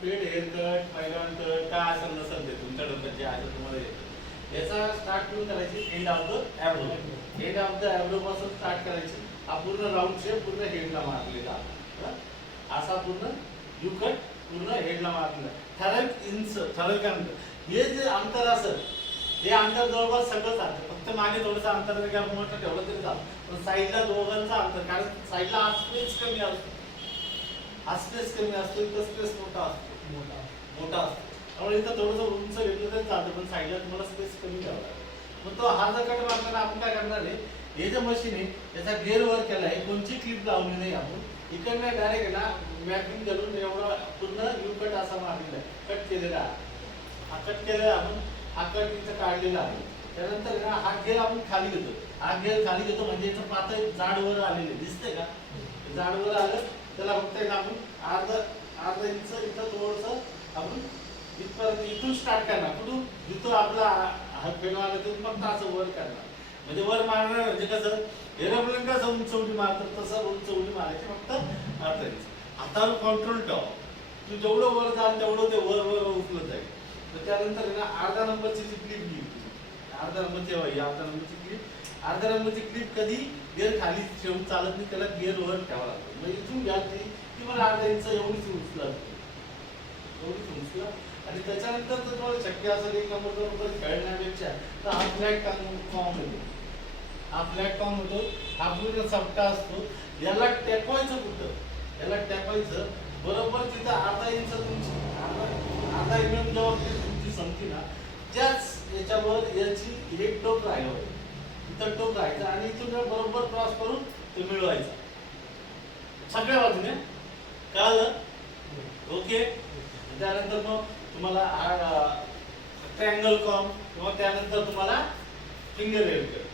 फेड hair cut, पैलवान cut काय असेल नसेल ते तुमच्या डोक्यात जे आहे तुम्हाला येतं. याचा स्टार्ट कुठून करायची? End of the Abro. End of the Abro पासून स्टार्ट करायची. हा पूर्ण राऊंड शेप पूर्ण हेडला मारलेला असा पूर्ण यू कट पूर्ण हेडला मारलेला. ठराविक इंच ठराविक अंतर, हे जे अंतर असेल हे अंतर जवळपास सगळं चालतं. फक्त मागे थोडंसं अंतर जर मोठं ठेवलं तरी चालतं, पण साईडला दोघांचं अंतर, कारण साईडला हा स्पेस कमी असतो, हा स्पेस कमी असतो, इथं स्पेस मोठा असतो, मोठा असतो. त्यामुळे इथं थोडंसं उंच घेतलं तरी चालतं, पण साईडला तुम्हाला स्पेस कमी ठेवावा लागेल. मग तो हा जर कट मारताना आपण काय करणार आहे, हे जे मशीन आहे त्याचा गेअर वर केला आहे, कोणची क्लिप लावली नाही आपण. इकडनं डायरेक्ट ना मॅपिंग करून एवढा पूर्ण यू कट असा मारलेला आहे, कट केलेला आहे. हा कट केलेला आपण, हा कट इथं काढलेला आहे. त्यानंतर ना हा गेअर आपण खाली घेतो, हा गेअर खाली घेतो म्हणजे याचं पातळ जाड वर आलेले दिसतंय का? जाड वर आलं त्याला फक्त आपण अर्धा इंच इथं थोडंसं आपण इथपर्यंत इथून स्टार्ट करणार. कुठून? जिथून आपला हा फेणं आलं तिथून फक्त असं वर करणार. म्हणजे वर मारणार म्हणजे कसं, एरोप्लेन कसं उंच उडी मारतात तसं उंच उडी मारायची, फक्त अर्धा इंच. हातावर कंट्रोल ठेव, तू जेवढं वर जाल तेवढं ते वर वर उचलत जाईल. तर त्यानंतर ना अर्धा नंबरची जी क्लिप घ्यायची, अर्धा नंबरची हवी, अर्धा नंबरची क्लिप. अर्धा नंबरची क्लिप कधी गेअर खाली ठेवून चालत नाही, त्याला गेअर वर ठेवावा लागतो. म्हणजे इथून घ्या ती मला अर्धा इंच एवढीच उचला, एवढीच उचला. आणि त्याच्यानंतर जर तुम्हाला शक्य असेल एक नंबर बरोबर खेळण्यापेक्षा तर हा फ्लॅट फॉर्म येतो. हा फ्लॅट फॉर्म होतो, हा पूर्ण चपटा असतो. याला टेकवायचं कुठं? याला टेकवायचं बरोबर तिथं अर्धा इंच तुमची अर्धा इंच जेव्हा तुमची संपती ना, त्याच याच्यावर याची एक टोक राहिलं पाहिजे. इथं टोक राहायचं आणि इथून बरोबर क्रॉस करून ते मिळवायचं सगळ्या बाजूने. कळलं? ओके. त्यानंतर मग तुम्हाला ट्रँगल कॉम किंवा त्यानंतर तुम्हाला फिंगर हेअर कट.